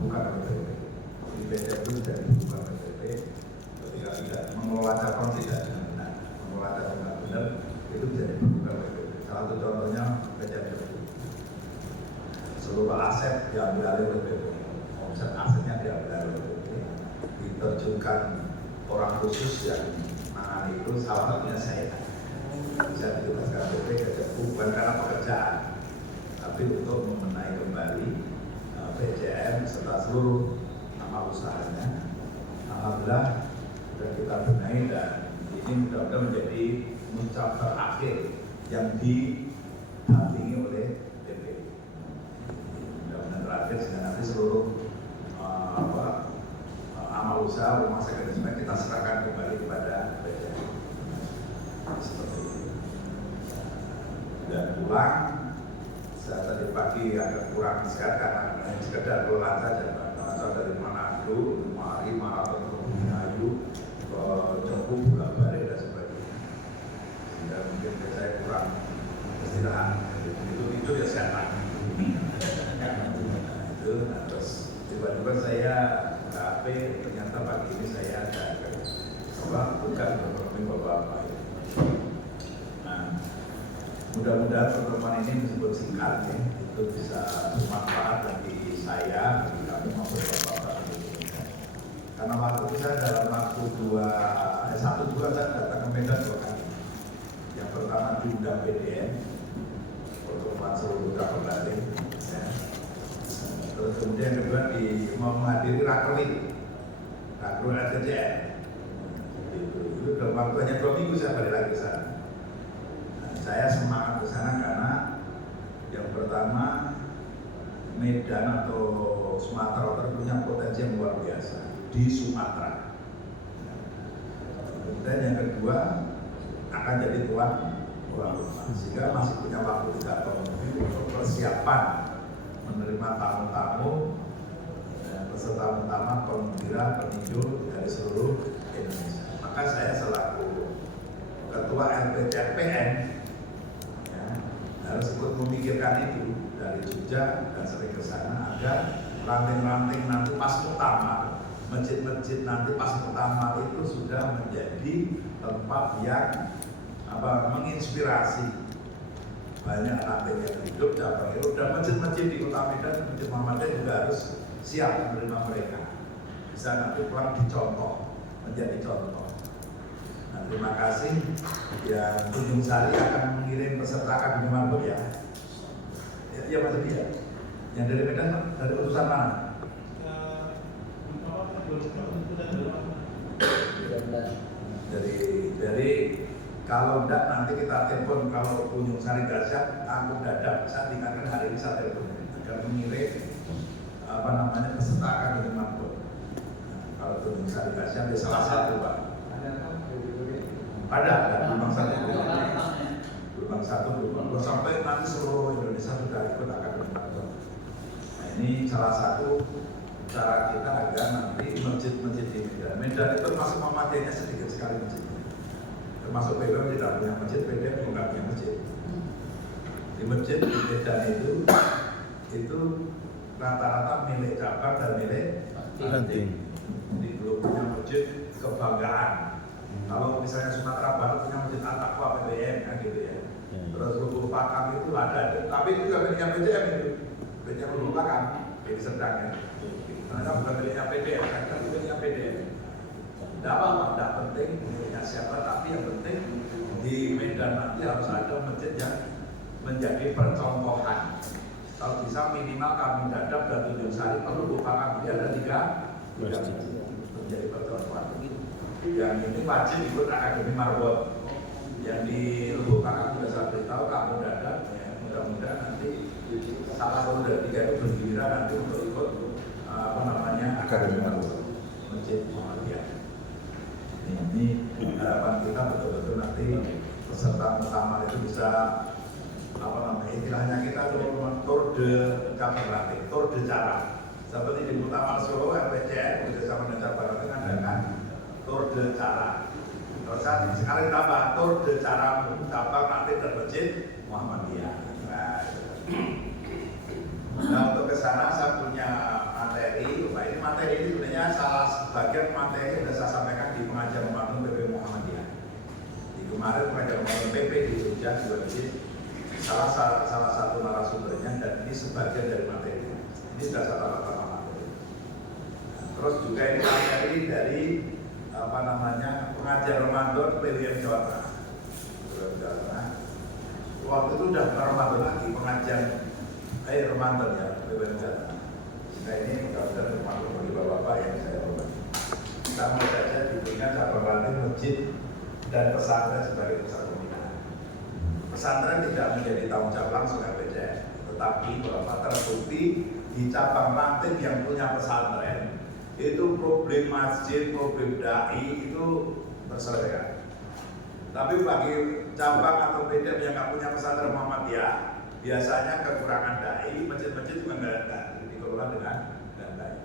bukan PPP. Di BCM itu sudah bukan PPP. Ketika tidak mengelola cabang tidak dengan benar, mengelola cabang tidak benar itu bisa dibuka PPP. Salah satu contohnya BCM itu seluruh aset diambil alih PPP, omset asetnya diambil alih PPP, diterjunkan orang khusus yang menangani itu, salah satunya saya. Bisa ditugaskan PPP bukan karena pekerjaan, tapi untuk membenahi kembali BCM serta seluruh nama usahanya. Alhamdulillah sudah kita benahi dan ini mudah-mudahan menjadi muncak terakhir yang didampingi oleh BP. Mudah-mudahan terakhir sehingga nanti seluruh amal usaha rumah sakit ini kita serahkan kembali kepada BCM. Seperti itu. Dan pulang, saya tadi pagi agak kurang sehat karena hanya sekedar pulang saja, berasal dari Manado, Mari, Maraton, Binayu, Cepu, Bulak-balik dan sebagainya. Sehingga mungkin saya kurang istirahat. Itu ya sehat lagi. Nah, itu, terus tiba-tiba saya ke HP, ternyata pagi ini saya ada bukan bapak-bapak. Mudah-mudahan pertemuan ini disebut singkat ya, itu bisa bermanfaat bagi saya, bagi kami maupun bapak-bapak Indonesia. Karena waktu itu saya dalam waktu 1-2 saya datang ke Medan 2 kali. Yang pertama diundang PDN, pertemuan seluruh kabupaten. Ya. Terus kemudian kedua mau menghadiri rakerwin RTCN. Itu dalam waktu hanya 2 minggu saya balik lagi ke sana. Saya semangat ke sana karena yang pertama Medan atau Sumatera Utara punya potensi yang luar biasa di Sumatera. Kemudian yang kedua akan jadi tuan rumah, sehingga masih punya waktu 3 tahun untuk persiapan menerima tamu-tamu dan peserta utama pengembira peninjau dari seluruh Indonesia. Maka saya selaku ketua LPCPN harus ikut memikirkan itu dari Jogja dan sering ke sana agar ranting-ranting nanti pas utama, masjid-masjid nanti pas utama itu sudah menjadi tempat yang menginspirasi banyak ranting yang hidup cabang itu, dan masjid-masjid di Kota Medan, Masjid Muhammadiyah juga harus siap menerima mereka. Bisa nanti pulang dicontoh, menjadi contoh. Nah, terima kasih. Yang Tunjung Sari akan mengirim peserta Akademi Marbot ya. Ya Mas Edi ya. Yang dari Medan dari utusan mana? Dari kalau enggak nanti kita telepon, kalau Tunjung Sari nggak siap, aku dadak. Saya tinggalkan hari ini saya telepon agar mengirim peserta Akademi Marbot. Kalau Tunjung Sari nggak siap, ya salah satu Pak. Ada Gelombang 1 sampai nanti seluruh Indonesia sudah ikut Akademi Marbot. Nah, ini salah satu cara kita agar nanti masjid-masjid di Medan itu termasuk Muhammadiyahnya sedikit sekali masjidnya. Termasuk PWM tidak punya masjid, PDM juga punya masjid. Di masjid di Medan itu rata-rata milik cabang dan milik ranting. Jadi belum punya masjid kebanggaan. Kalau misalnya Sumatera Barat punya masjid Al-Taqwa PBN kan gitu ya. Terus Lubuk Pakam itu ada, tapi itu juga miliknya PDM itu. Miliknya Lubuk Pakam, jadi sedang ya. Karena bukan miliknya PDM, kan miliknya PDM. Tidak apa-apa, tidak penting miliknya siapa, tapi yang penting di Medan nanti harus ada masjid yang menjadi percontohan. Kalau bisa minimal kami Dadap dan Tunjung Sari perlu Lubuk Pakam, dia ada 3 menjadi percontohan. Yang ini wajib ikut Akademi Marbot. Yang di Lubuk Pakam juga saya beritahu kamu Dadap, ya, mudah-mudahan nanti salah satu dari 3 itu bergembira nanti untuk ikut Akademi Marbot Masjid Muhammadiyah. Ini harapan kita betul-betul nanti peserta utama itu bisa istilahnya kita tour de cabang, tour de cara. Seperti di Utama Solo, RPCN bersama dengan Barat mengadakan tour de cara. Terus sekali tambah tour de cara cabang nanti dan Masjid Muhammadiyah. Nah, untuk ke sana saya punya sebagian materi sudah saya sampaikan di pengajian Ramadan PP Muhammadiyah. Di kemarin pengajian Ramadan PP di Jogja juga di salah satu narasumbernya, dan ini sebagian dari materi. Ini sudah saya tanda materi. Terus juga ini materi dari pengajian Ramadan PWM Jawa Tengah. Waktu itu udah Ramadan lagi pengajian Ramadan ya PWM Jawa Tengah. Nah ini mudah-mudahan termasuk bagi bapak-bapak yang saya hormati. Sama saja diberikan cabang ranting masjid dan pesantren sebagai pusat pembinaan. Pesantren tidak menjadi tanggung jawab langsung LPJM, tetapi bapak terbukti di cabang ranting yang punya pesantren itu problem masjid, problem dai itu terselesaikan. Tapi bagi cabang atau PDM yang nggak punya pesantren Muhammadiyah, biasanya kekurangan dai, masjid-masjid juga nggak dikelola dengan baik.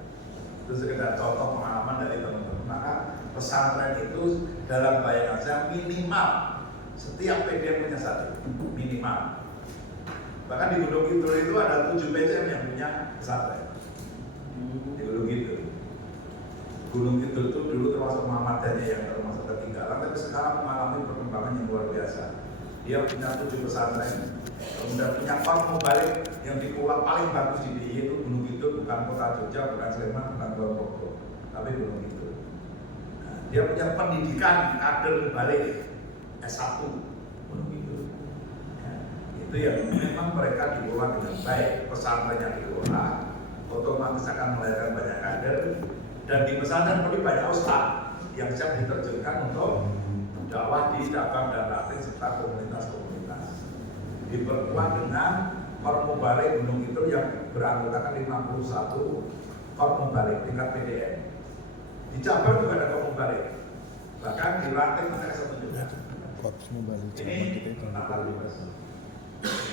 Itu sekedar contoh pengalaman dari teman-teman. Maka pesantren itu dalam bayangan saya minimal setiap PDM punya satu, minimal. Bahkan di Gunung Kidul itu ada 7 PDM yang punya pesantren. Di Gunung Kidul. Gunung Kidul itu dulu termasuk Muhammadiyahnya yang termasuk ketinggalan, tapi sekarang mengalami perkembangan yang luar biasa. Dia punya 7 pesantren, kemudian punya park balik yang dikelola paling bagus di DIY itu Gunung Kidul, bukan kota Jogja, bukan Sleman, bukan Purwokerto, tapi Gunung Kidul. Nah, dia punya pendidikan kader balik S1 Gunung Kidul. Ya, itu yang memang mereka dikelola dengan baik, pesantrennya dikelola, otomatis akan melahirkan banyak kader, dan di pesantren lebih banyak ustaz yang siap diterjunkan untuk dakwah di cabang dan ranting serta komunitas-komunitas. Diperkuat dengan Forum Mubalik Gunung Kidul yang beranggotakan 51 Forum Mubalik tingkat PDM. Di cabang juga ada Forum Mubalik. Bahkan di ranting ada satu juga.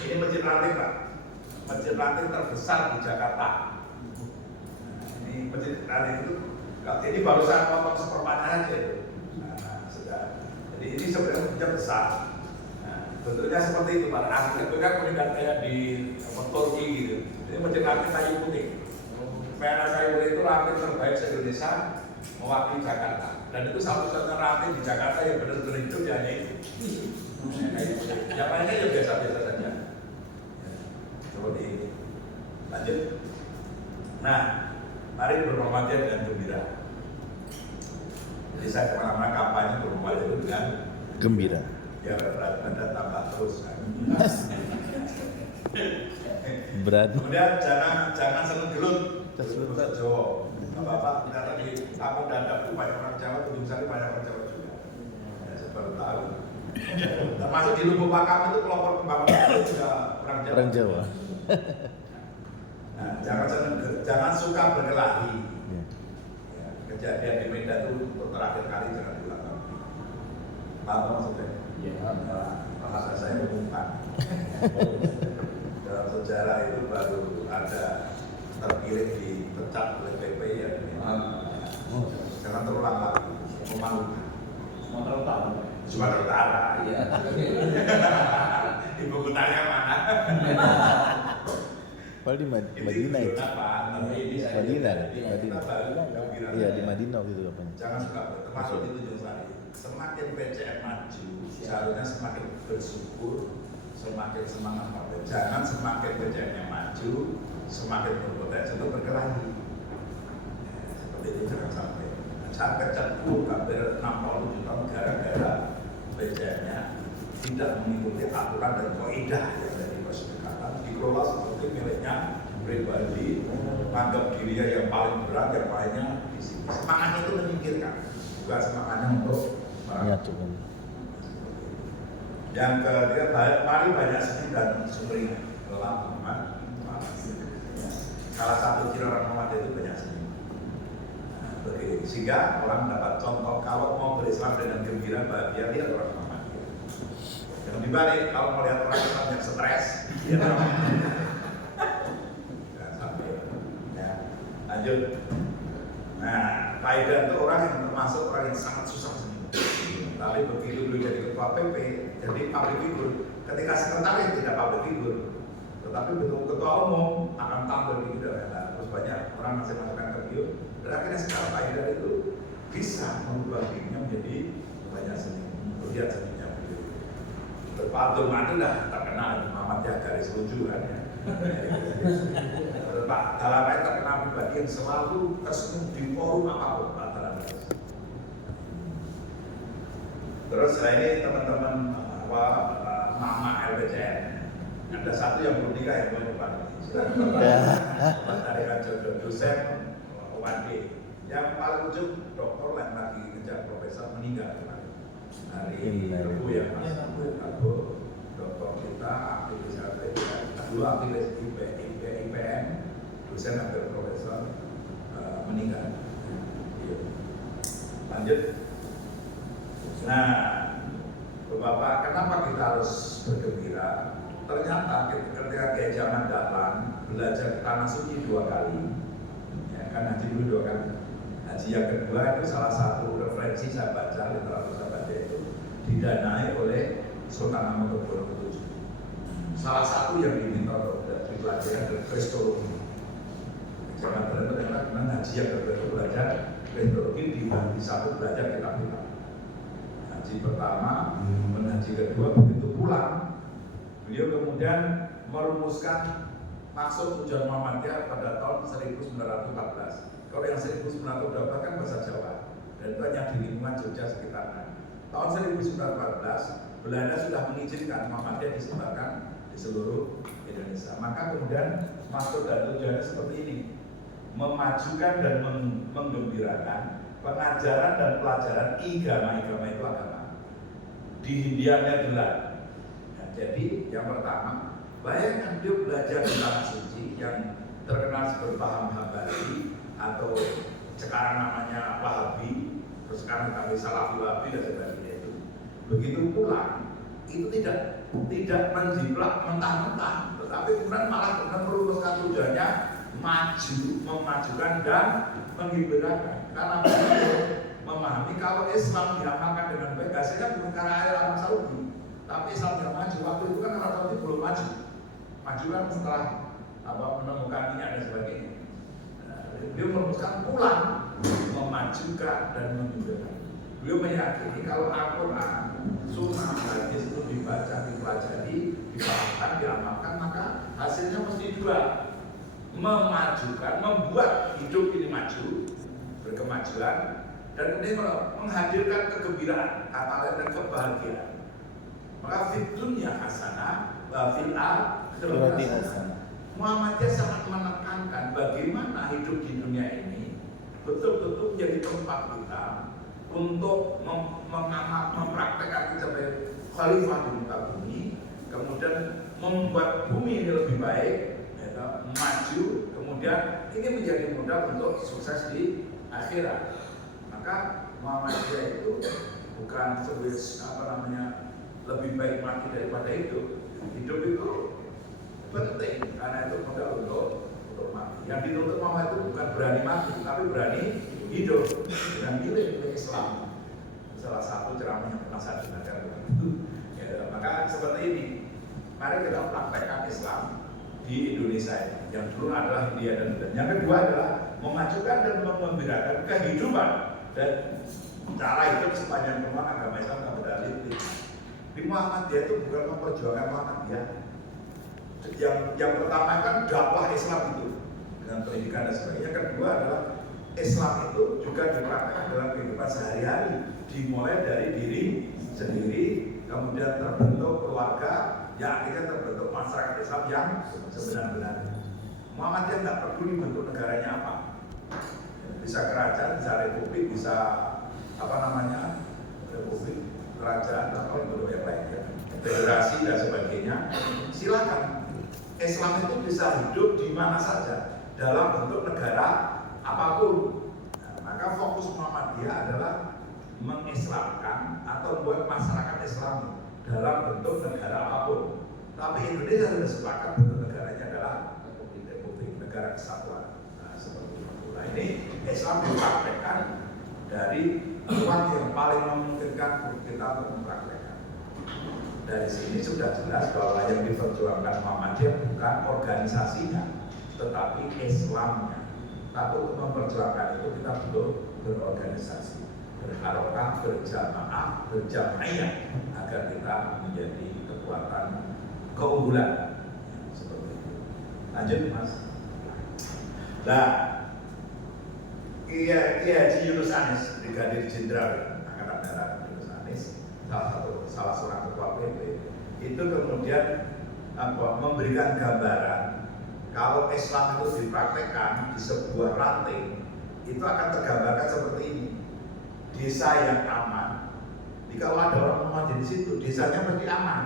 Ini masjid ranting Pak. Masjid ranting terbesar di Jakarta. Nah, ini masjid ranting itu, ini baru saya potong seperempatnya aja itu. Jadi ini sebenarnya besar. Nah, bentuknya seperti itu, Pak. Arsitekturnya kemudian kayak di Turki gitu. Ini masjid ranting kayu putih. Merah kayu putih itu ranting terbaik se-Indonesia mewakili Jakarta. Dan itu satu-satunya ranting di Jakarta yang benar-benar hidup ya hanya itu. Yang lainnya ya biasa-biasa saja. Seperti ini. Lanjut. Nah, mari bermuhammadiyah dengan gembira. Jadi saya kemana-mana kampanye bermuhammadiyah itu dengan gembira. Ya berat tambah terus. Berat. Kemudian jangan seneng gelut. Terus Jawa. Bapak kita tadi aku dadap banyak orang Jawa, Tunjung Sari banyak orang Jawa juga. Ya, saya baru tahu. Termasuk di Lubuk Pakam itu kelompok pembangunan juga orang Jawa. Orang Jawa. Nah, jangan suka berkelahi. Ya. Ya, kejadian di Medan itu untuk terakhir kali jangan diulang lagi. Paham maksudnya? Ya. Bahasa saya umumkan. Dalam sejarah itu baru ada terpilih dipecat oleh PP ya. Jangan terulang lagi. Memalukan. Sumatera Utara. Sumatera Utara. Iya. Ibu kotanya mana? Padahal di Madinah itu. Madinah. Iya di Madinah gitu katanya. Jangan suka termasuk di Tunjung Sari. Semakin PCM maju, seharusnya semakin bersyukur, semakin semangat partai. Jangan semakin PCM-nya maju, semakin berpotensi untuk berkelahi. Seperti itu jangan sampai. Saya kecebur hampir 60 juta gara-gara PCM-nya tidak mengikuti aturan dan kaidah yang ada di persyaratan, dikelola seperti miliknya pribadi, menganggap dirinya yang paling berat, yang lainnya di sini. Semangatnya itu menyingkirkan, bukan semangatnya untuk menyatukan. Yang ketiga, mari banyak seni dan sumringah dalam Muhammad. Salah satu ciri orang Muhammad itu banyak seni. Sehingga orang mendapat contoh kalau mau berislam dengan gembira, bahagia, lihat orang Muhammad. Yang dibalik, kalau melihat orang Islam yang stres, lihat orang Muhammad. Jangan sampai. Ya. Lanjut. Nah, Faida itu orang yang termasuk orang yang sangat susah seni. Tapi begitu beliau jadi ketua PP, jadi public figure. Ketika sekretaris tidak public figure, tetapi betul ketua umum akan tampil di daerah. Terus banyak orang masih mengatakan beliau. Dan akhirnya sekarang Pak Haidar itu bisa mengubah dirinya menjadi banyak seni, melihat seninya beliau. Pak Abdul Madu lah terkenal Muhammad ya garis lucu kan ya. Pak Dalarai terkenal pribadi yang selalu tersenyum di forum apapun antara mereka. Terus ini teman-teman Mama LBCN, ada satu yang belum nikah yang belum lupa. Tarikan jodoh dosen Wandi. Yang paling ujung dokter yang lagi ngejar profesor meninggal hari Rabu ya Mas. Rabu dokter kita aktivis LBCN, dua aktivis IPM, dosen hampir profesor meninggal. Lanjut. Nah, Bapak, kenapa kita harus bergembira? Ternyata ketika Kiai Jaman datang belajar tanah suci 2 kali, ya, kan haji dulu 2 kali. Haji yang kedua itu salah satu referensi saya baca, literatur saya baca itu didanai oleh Sultan Hamengkubuwono VII. Salah satu yang diminta untuk dipelajari adalah kristologi. Jangan ternyata haji yang kedua itu belajar kristologi di satu belajar kitab-kitab. Haji pertama, haji kedua begitu pulang, beliau kemudian merumuskan maksud tujuan Muhammadiyah pada tahun 1914. Kalau yang 1912 kan bahasa Jawa, dan itu hanya di lingkungan Jogja sekitarnya. Tahun 1914, Belanda sudah mengizinkan Muhammadiyah disebarkan di seluruh Indonesia. Maka kemudian maksud dan tujuannya seperti ini, memajukan dan menggembirakan pengajaran dan pelajaran agama itu agama di Hindia Netherlands. Nah, jadi yang pertama, bayangkan dia belajar di tanah suci yang terkenal sebagai paham Hambali atau sekarang namanya Wahabi, terus sekarang kami Salafi Wahabi dan sebagainya itu. Begitu pulang, itu tidak menjiplak mentah-mentah, tetapi kemudian malah benar merumuskan tujuannya maju, memajukan dan menggembirakan. Karena memahami kalau Islam diamalkan dengan baik, hasilnya bukan karena air Arab Saudi, tapi Islam yang maju. Waktu itu kan Arab Saudi belum maju, maju kan setelah menemukan minyak dan sebagainya. Nah, beliau merumuskan pulang, memajukan dan menggembirakan. Beliau meyakini kalau Al-Quran, Sunnah, hadis itu dibaca, dipelajari, dipahamkan, diamalkan, maka hasilnya mesti 2. Memajukan, membuat hidup ini maju, berkemajuan, dan kemudian menghadirkan kegembiraan, kata lain dan kebahagiaan. Maka fit dunya hasanah, fil akhirati hasanah. Muhammadiyah sangat menekankan bagaimana hidup di dunia ini betul-betul menjadi tempat kita untuk mempraktekkan sebagai khalifah di muka bumi, kemudian membuat bumi ini lebih baik, maju, kemudian ini menjadi modal untuk sukses di akhirat. Maka Muhammadiyah itu bukan lebih baik mati daripada hidup. Hidup itu penting karena itu modal untuk mati. Yang dituntut Muhammad itu bukan berani mati, tapi berani hidup dengan nilai Islam. Salah satu ceramah yang pernah saya dengarkan itu. Ya, maka seperti ini, mari kita praktekkan Islam di Indonesia ini. Yang dulu adalah India dan Belanda. Yang kedua adalah memajukan dan memberikan kehidupan dan cara hidup sepanjang rumah agama Islam yang berdalil. Di Muhammadiyah itu bukan memperjuangkan Muhammadiyah. Yang pertama kan dakwah Islam itu dengan pendidikan dan sebagainya. Yang kedua adalah Islam itu juga dipraktikkan dalam kehidupan sehari-hari, dimulai dari diri sendiri, kemudian terbentuk keluarga, yang akhirnya terbentuk masyarakat Islam yang sebenar-benarnya. Muhammadiyah tidak peduli bentuk negaranya apa, bisa kerajaan, bisa republik, bisa republik, kerajaan atau bentuk yang lainnya, federasi dan sebagainya. Silakan. Islam itu bisa hidup di mana saja dalam bentuk negara apapun. Nah, maka fokus Muhammadiyah adalah mengislamkan atau membuat masyarakat Islam dalam bentuk negara apapun. Tapi Indonesia sudah sepakat bentuk negaranya adalah republik, negara kesatuan. Nah, seperti itu. Nah, ini Islam dipraktekkan dari ruang yang paling memungkinkan untuk kita untuk mempraktekkan. Dari sini sudah jelas bahwa yang diperjuangkan Muhammadiyah bukan organisasinya, tetapi Islamnya. Tapi untuk memperjuangkan itu kita belum berorganisasi, berharokah, berjamaah, berjamaah agar kita menjadi kekuatan keunggulan seperti itu. Lanjut Mas. Nah, Kiai Haji Yunus Anis, Brigadir Jenderal Angkatan Darat Yunus Anis, salah seorang ketua PP, itu kemudian memberikan gambaran kalau Islam itu dipraktekkan di sebuah ranting, itu akan tergambarkan seperti ini. Desa yang aman. Jadi kalau ada orang mengaji di situ, desanya pasti aman.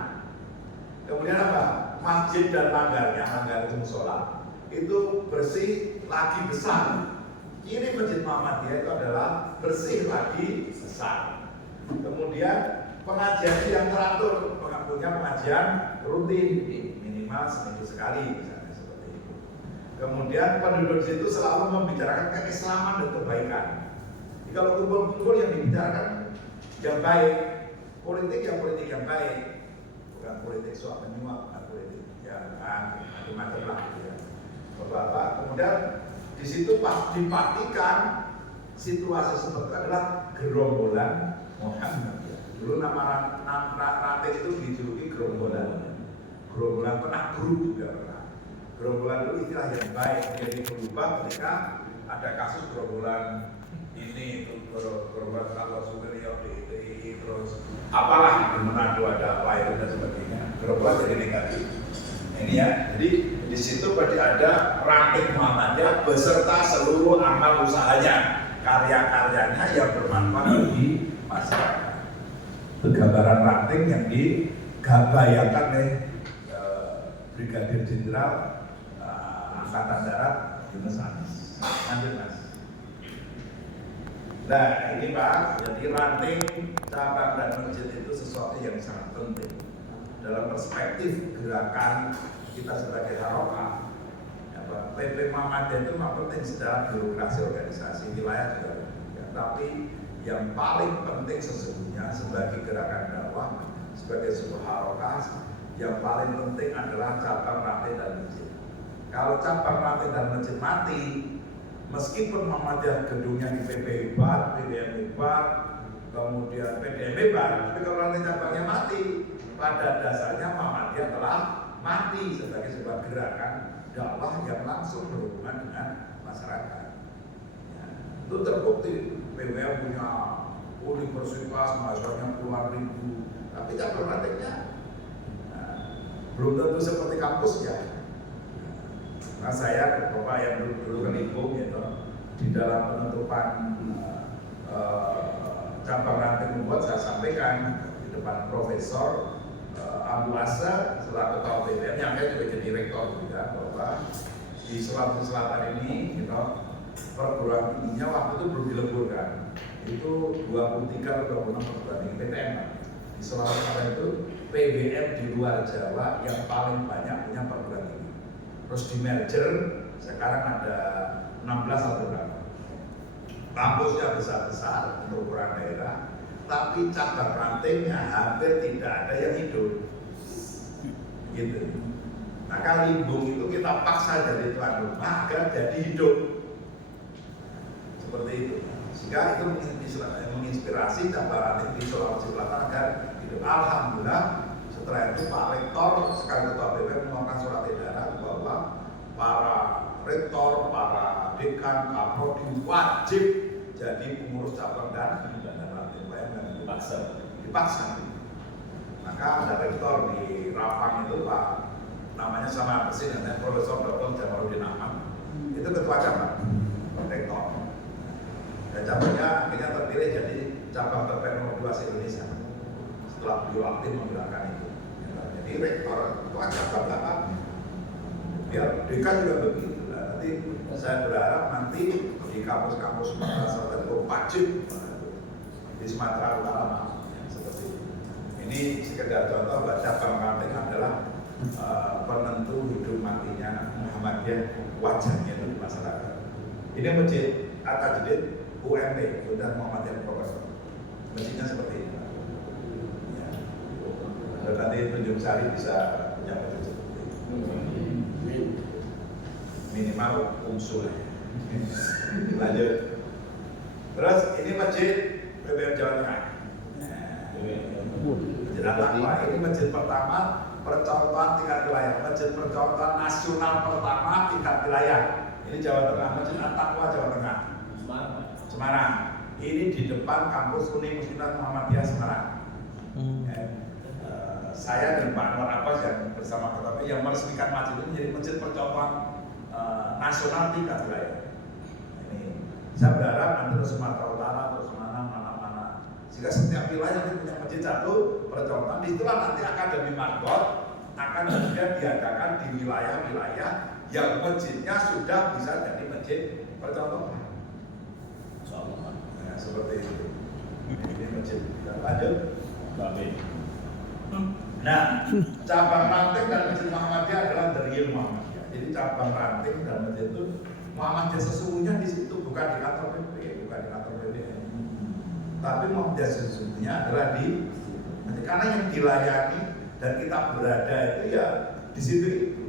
Kemudian apa? Masjid dan manggarnya, manggar itu musola, itu bersih lagi besar. Ini Masjid Muhammadiyah itu adalah bersih lagi besar. Kemudian pengajian yang teratur, punya pengajian rutin, minimal seminggu sekali misalnya seperti itu. Kemudian penduduk situ selalu membicarakan keislaman dan kebaikan. Jadi kalau kumpul-kumpul yang dibicarakan yang baik, politik yang baik, bukan politik suap menyuap, bukan politik yang macam-macam lah ya. Bapak, kemudian di situ dipastikan situasi seperti itu adalah gerombolan Muhammad. Dulu nama ranting itu dijuluki gerombolan penagrut juga pernah. Gerombolan itu istilah yang baik, menjadi berubah ketika ada kasus gerombolan ini, gerombolan Kalau Superior, DTI, terus apalah di Manado ada apa itu dan sebagainya. Gerombolan jadi negatif. Ini ya, jadi di situ berarti ada ranting Muhammadiyah beserta seluruh amal usahanya, karya-karyanya yang bermanfaat bagi masyarakat. Gambaran ranting yang digambarkan oleh Brigadir Jenderal Angkatan Darat Yunus Anis. Lanjut Mas. Nah ini Pak, jadi ranting, cabang dan masjid itu sesuatu yang sangat penting dalam perspektif gerakan kita sebagai harokah. PP Muhammadiyah itu memang penting secara birokrasi organisasi wilayah juga penting. Tapi yang paling penting sesungguhnya sebagai gerakan dakwah, sebagai sebuah harokah, yang paling penting adalah cabang, ranting dan masjid. Kalau cabang, ranting dan masjid mati, meskipun Muhammadiyah gedungnya di PP hebat, PDM hebat, kemudian PDM hebat, tapi kalau ranting cabangnya mati, pada dasarnya Muhammadiyah telah mati sebagai sebuah gerakan dakwah yang langsung berhubungan dengan masyarakat. Ya, itu terbukti. PWM punya universitas, mahasiswanya puluhan ribu, tapi cabang rantingnya belum tentu seperti kampus ya. Nah saya, Bapak yang dulu kelimpung gitu, di dalam penentuan cabang ranting membuat saya sampaikan di depan Profesor Abu Asa selaku ketua PWM yang saya juga jadi rektor juga, bahwa di Sulawesi Selatan ini gitu, perguruan tingginya waktu itu belum dileburkan, itu 23 atau 26 perguruan tinggi PTN. Di Sulawesi Selatan itu PBM di luar Jawa yang paling banyak punya perguruan tinggi. Terus di merger sekarang ada 16 atau berapa. Kampusnya besar-besar untuk ukuran daerah, tapi cabang rantingnya hampir tidak ada yang hidup. Gitu. Maka Limbung itu kita paksa jadi tuan rumah agar jadi hidup. Seperti itu, sehingga itu menginspirasi cabang ranting di Sulawesi Selatan agar hidup. Alhamdulillah setelah itu Pak Rektor sekali ketua BPM mengeluarkan surat edaran bahwa para rektor, para dekan, kaprodi wajib jadi pengurus cabang dan ranting BPM dipaksa. Maka ada rektor di Rapang itu Pak, namanya sama persis dengan Profesor Dr. Jamaluddin Ahmad, itu ketua cabang rektor. Dan cabangnya akhirnya terpilih jadi cabang terbaik nomor 2 se-Indonesia setelah beliau aktif menggerakkan itu. Jadi rektor itu cabang apa? Biar dekan juga begitu. Nah, nanti saya berharap nanti di kampus-kampus Sumatera Selatan itu wajib di Sumatera Utara seperti itu. Ini sekedar contoh bahwa cabang ranting adalah penentu hidup matinya Muhammadiyah, wajahnya itu di masyarakat. Ini masjid At-Tajdid UMP, sudah Muhammadiyah Profesor. Masjidnya seperti ini. Ya. Kalau nanti Tunjung Sari bisa punya masjid seperti ini. Minimal umsul. Lanjut. Terus ini masjid PBM Jawa Tengah. Masjid At-Taqwa ini masjid pertama percontohan tingkat wilayah, masjid percontohan nasional pertama tingkat wilayah. Ini Jawa Tengah, Masjid At-Taqwa Jawa Tengah. Semarang. Ini di depan kampus Universitas Muhammadiyah Semarang. Saya dan Pak Anwar Abbas yang bersama ketua yang meresmikan masjid ini menjadi masjid percontohan nasional tingkat wilayah. Ini saya berharap nanti ke Sumatera Utara atau mana, jika setiap wilayah nanti punya masjid satu percontohan, disitulah nanti akademi Margot akan kemudian diadakan di wilayah-wilayah yang masjidnya sudah bisa jadi masjid percontohan. Ya, seperti itu. Ini masjid. Kita lanjut. Nah, cabang ranting dan Masjid Muhammadiyah adalah dari Muhammadiyah. Jadi cabang ranting dan masjid itu Muhammadiyah sesungguhnya di situ, bukan di kantor PP, bukan di kantor PBM. Tapi Muhammadiyah sesungguhnya adalah di karena yang dilayani dan kita berada itu ya di situ itu.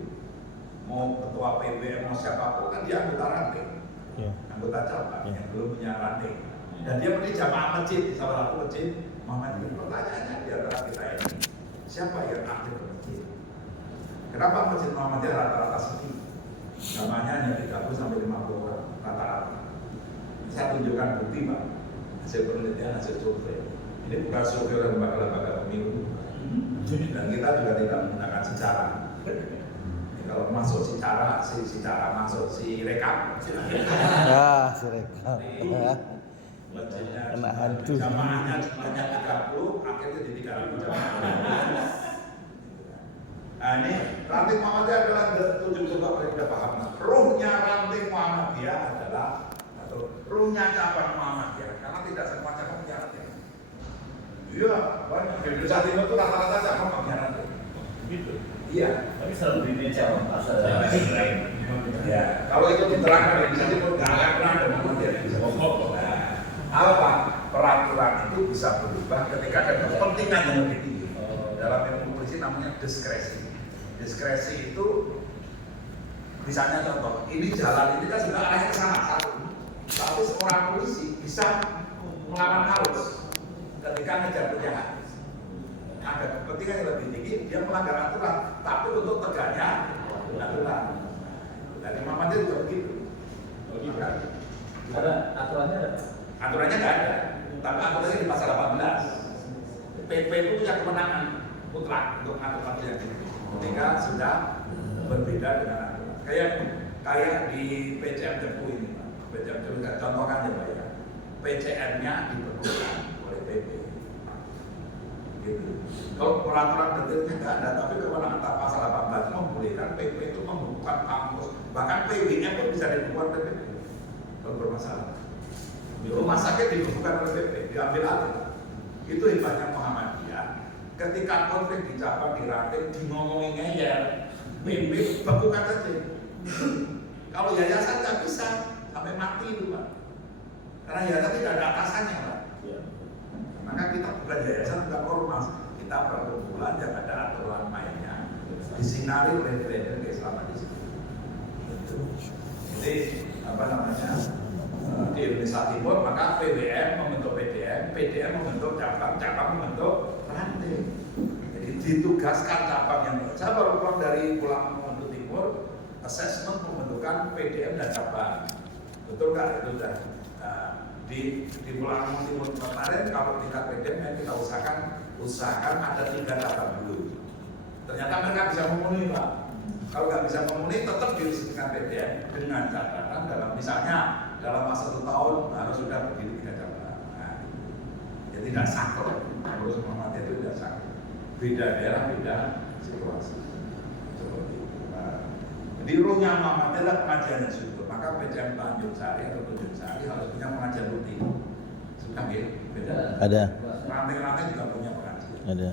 Mau ketua PBM mau siapapun kan dia anggota ranting, anggota cabang yang belum punya ranting. Dan dia punya jamaah masjid di salah satu masjid Muhammadiyah. Pertanyaannya di antara kita ini, siapa yang aktif ke masjid? Kenapa masjid Muhammadiyah rata-rata sepi? Jamaahnya hanya 30 sampai 50 orang rata-rata. Saya tunjukkan bukti Pak, hasil penelitian, hasil survei. Ini bukan survei oleh lembaga-lembaga pemilu. Dan kita juga tidak menggunakan sejarah. Kalau masuk secara masuk si rekap. Ya, si rekap. Kena hantu. Jamaahnya hanya 30, akhirnya jadi 3.000 jamaah. Nah ini ranting Muhammadiyah adalah tujuh coba kita paham. Ruhnya ranting Muhammadiyah adalah atau ruhnya cabang Muhammadiyah karena tidak semua cabang punya ranting. Iya, banyak di Indonesia Timur itu rata-rata cabang punya ranting. Gitu. Iya. Tapi selalu di cabang asal. Ya, kalau itu diterangkan di Indonesia Timur nggak akan pernah ada Muhammadiyah bisa ngomong. Apa peraturan itu bisa berubah ketika ada kepentingan yang lebih tinggi. Dalam ilmu polisi namanya diskresi. Diskresi itu misalnya contoh, ini jalan ini kan sudah arahnya ke sana satu, tapi seorang polisi bisa melawan arus ketika ngejar penjahat. Ada kepentingan yang lebih tinggi, dia melanggar aturan, tapi untuk tegaknya aturan. Dan Muhammadiyah juga begitu. Ada aturannya ada? Aturannya nggak ada, tapi aturannya di pasal 18. PP itu punya kewenangan mutlak untuk aturan yang ketika sudah berbeda dengan aturan. Kayak di PCM Cepu ini, Pak. PCM Cepu contohkan ya Pak ya. PCM-nya diperlukan oleh PP. Gitu. Kalau peraturan detailnya nggak ada, tapi kewenangan pasal 18 membolehkan PP itu membuka kampus, bahkan PWM pun bisa dibuat oleh PP kalau bermasalah. Rumah sakit dibukukan oleh PP, diambil alih. Itu hebatnya Muhammadiyah. Ketika konflik di cabang di ranting, ngomongin ngeyel, PP bekukan saja. Kalau yayasan nggak bisa sampai mati itu Pak. Karena yayasan tidak ada atasannya Pak. Maka kita bukan yayasan, bukan ormas. Kita perkumpulan yang ada aturan mainnya, disinari oleh trader keislaman di situ. Jadi apa namanya? Di Indonesia Timur maka PBM membentuk PDM, PDM membentuk cabang, cabang membentuk ranting. Jadi ditugaskan cabang yang saya baru pulang membentuk Timur, assessment pembentukan PDM dan cabang. Betul nggak itu sudah di pulang Timur kemarin kalau tingkat PDM kita usahakan ada 3 cabang dulu. Ternyata mereka bisa memenuhi Pak. Kalau nggak bisa memenuhi tetap diresmikan PDM dengan catatan dalam misalnya dalam masa 1 tahun harus sudah berdiri 3 cabang. Nah, ya tidak saklek. Terus Muhammadiyah itu tidak saklek. Beda daerah, beda situasi. Seperti itu. Nah, jadi ruhnya Muhammadiyah adalah pengajian yang subur. Maka PCM Tanjung Sari atau Tanjung Sari harus punya pengajian rutin. Sudah gitu? Beda. Ada. Ranting-ranting juga punya pengajian. Ada.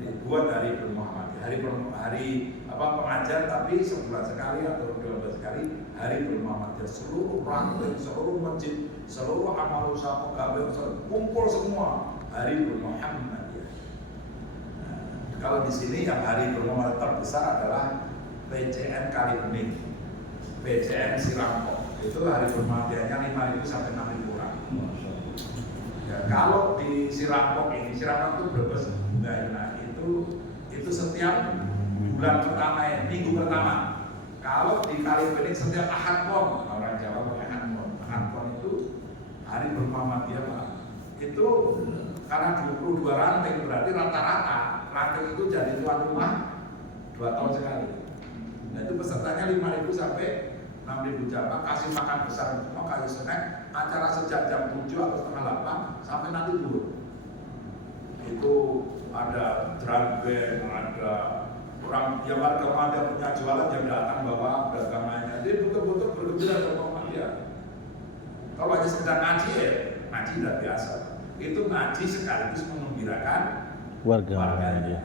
Dibuat dari Muhammadiyah. Hari pengajian tapi sebulan sekali atau 2 bulan sekali hari Muhammadiyah, seluruh ranting, seluruh masjid, seluruh amal usaha pegawai kumpul semua hari Muhammadiyah. Nah, kalau di sini yang hari Muhammadiyah terbesar adalah PCM Kalibening, PCM Sirangkok, itu hari pemakaiannya 5.000 sampai 6.000 orang. Ya, kalau di Sirampok ini, Sirampok itu Brebes, nah itu setiap bulan pertama, minggu pertama. Kalau di Kalibening setiap Ahad Pon, orang Jawa pakai Ahad Pon itu hari Muhammadiyah Pak. Itu karena 22 ranting berarti rata-rata ranting itu jadi tuan rumah 2 tahun sekali. Nah itu pesertanya 5.000 sampai 6.000 jamaah, kasih makan besar semua, kasih snack, acara sejak jam 7 atau setengah 8 sampai nanti dulu. Itu ada drum band, ada orang yang warga Muhammadiyah punya jualan yang datang bawa dagangannya, dia betul-betul bergembira dengan Muhammadiyah. Kalau hanya sekedar ngaji ya, ngaji tidak biasa. Itu ngaji sekaligus mengembirakan warganya.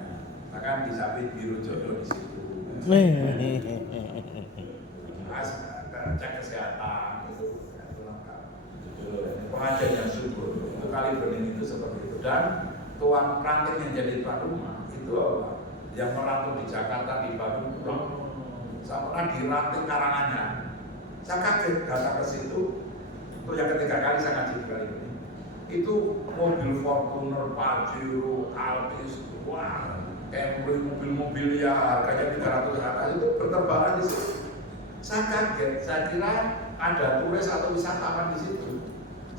Bahkan di samping biru jodoh di situ. Cek kesehatan itu lengkap. Pengajian yang syukur itu Kalibening itu seperti itu. Dan tuan ranting yang jadi tuan rumah itu apa? Yang merantau di Jakarta, di Bandung, saya pernah di ranting Karanganyar. Saya kaget datang ke situ. Itu yang ketiga kali saya ngaji di Kalibening. Itu mobil Fortuner, Pajero, Altis, wah, Camry, mobil-mobil ya harganya 300 juta itu berterbangan di situ. Saya kaget, saya kira ada turis atau wisatawan di situ.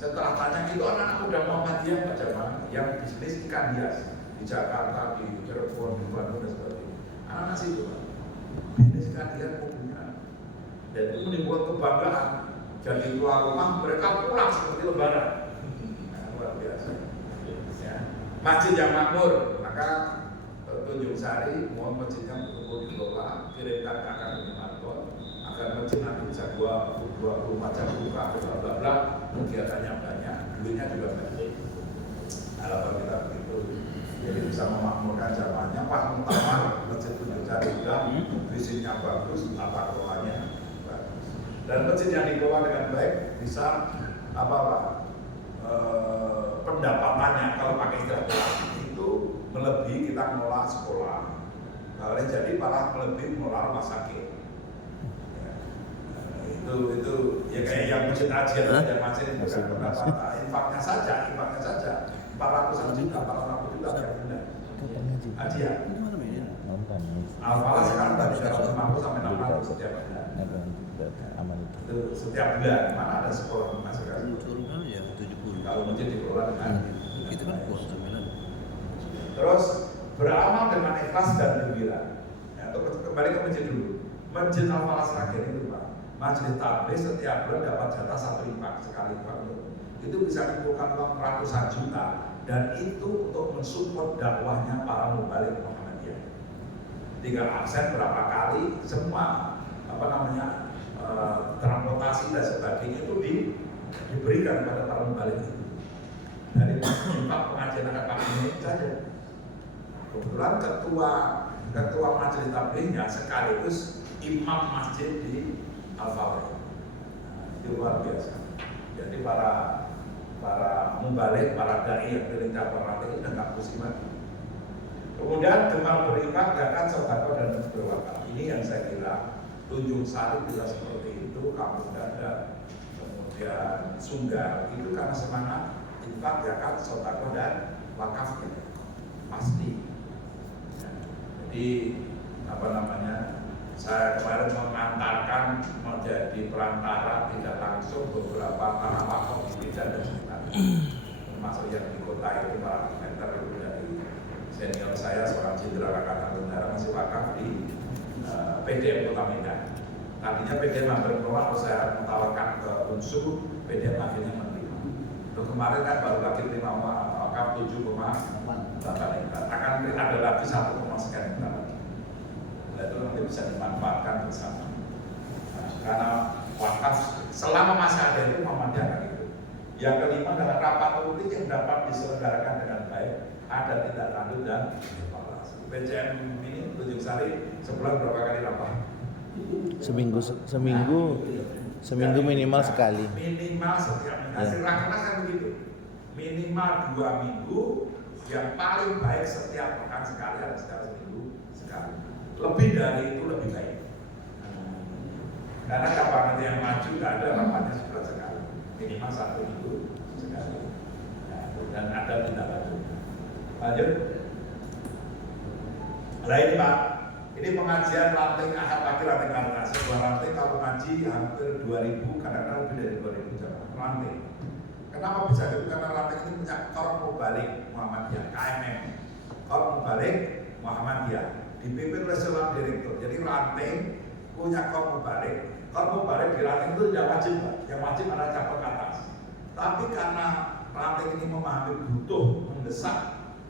Setelah tanya itu anak-anak muda Muhammadiyah Pak Jamal yang bisnis ikan hias di Jakarta, di Cirebon, di Bandung dan sebagainya. Anak-anak situ Pak, bisnis ikan hias punya. Dan itu menimbulkan kebanggaan. Jadi tuan rumah mereka pulang seperti lebaran. Luar biasa. Ya. Masjid yang makmur, maka Tunjung Sari mohon masjidnya betul-betul dikelola, kirimkan ke Akar Minimarkon agar masjid nanti bisa 24 jam buka, bla bla, kegiatannya banyak, duitnya juga banyak. Harapan kita begitu, jadi bisa memakmurkan jamaahnya. Pas muktamar masjid Tunjung Sari sudah visinya bagus, tata kelolanya bagus, dan masjid yang dikelola dengan baik bisa apa Pak? Pendapatannya kalau pakai istilah itu melebihi kita mengelola sekolah, oleh jadi malah melebihi mengelola rumah sakit. Ya. Itu ya kayak yang masjid Ajiat yang masih itu kan pendapatan infaknya saja 400 juta, 400 juta yang benar. Ajiat. Al-Falah sekarang tadi 350 sampai 600 setiap bulan. Itu setiap bulan mana ada sekolah masuk ke kalau masjid dikelola dengan itu kan kuat sembilan. Terus beramal dengan ikhlas dan gembira. Ya, kembali ke masjid dulu. Masjid Al-Falah Sragen itu Pak, majelis tabligh setiap bulan dapat jatah 1 infak sekali Pak. Itu bisa mengumpulkan uang ratusan juta dan itu untuk mensupport dakwahnya para mubalik Muhammadiyah. Tinggal absen berapa kali, semua transportasi dan sebagainya itu diberikan pada para mubalik itu. Dari tempat pengajian akan kami saja. Kebetulan ketua majelis tablighnya sekaligus imam masjid di Al-Falah. Itu luar biasa. Jadi para mubalik, para dai yang pilih cabang ranting itu nggak pusing lagi. Kemudian gemar berinfak, zakat, sedekah dan berwakaf. Ini yang saya kira Tunjung Sari bisa seperti itu, Kampung Dada, kemudian Sunggal itu karena semangat infak, zakat, sedekah dan wakafnya pasti. Ya. Jadi saya kemarin mengantarkan menjadi perantara tidak langsung beberapa tanah wakaf di Medan dan sekitarnya, termasuk yang di kota itu para meter itu dari senior saya seorang jenderal Angkatan Udara masih wakaf di PDM Kota Medan. Tadinya PDM hampir menolak, saya mentawarkan ke unsur PDM akhirnya menerima. Untuk kemarin kan baru lagi terima wakaf 7,8 hektar. Akan ada lagi 1, sekian hektar lagi. Nah, itu nanti bisa dimanfaatkan bersama. Nah, karena wakaf selama masih ada itu Muhammadiyah akan itu. Yang kelima adalah rapat politik yang dapat diselenggarakan dengan baik, ada tindak lanjut dan evaluasi. PCM ini Tunjung Sari sebulan berapa kali rapat? Seminggu minimal sekali. Minimal setiap minggu. Hasil rakernas kan begitu. Minimal 2 minggu, yang paling baik setiap pekan sekali atau setiap seminggu sekali. Lebih dari itu lebih baik. Karena kabinet yang maju nggak ada rapatnya sebulan sekali, minimal 1 minggu sekali. Nah, dan ada tindak lanjut. Lanjut. Nah ini Pak, ini pengajian ranting ahad pagi ranting karena sebuah ranting kalau ngaji hampir 2000, kadang-kadang lebih dari 2000 jamaah ranting. Kenapa bisa gitu? Karena ranting ini punya Korp Mubalik Muhammadiyah, KMM, Korp Mubalik Muhammadiyah, dipimpin oleh seorang direktur. Jadi ranting punya Korp Mubalik. Korp Mubalik di ranting itu tidak wajib, Pak. Yang wajib adalah cabang atas. Tapi karena ranting ini memahami butuh, mendesak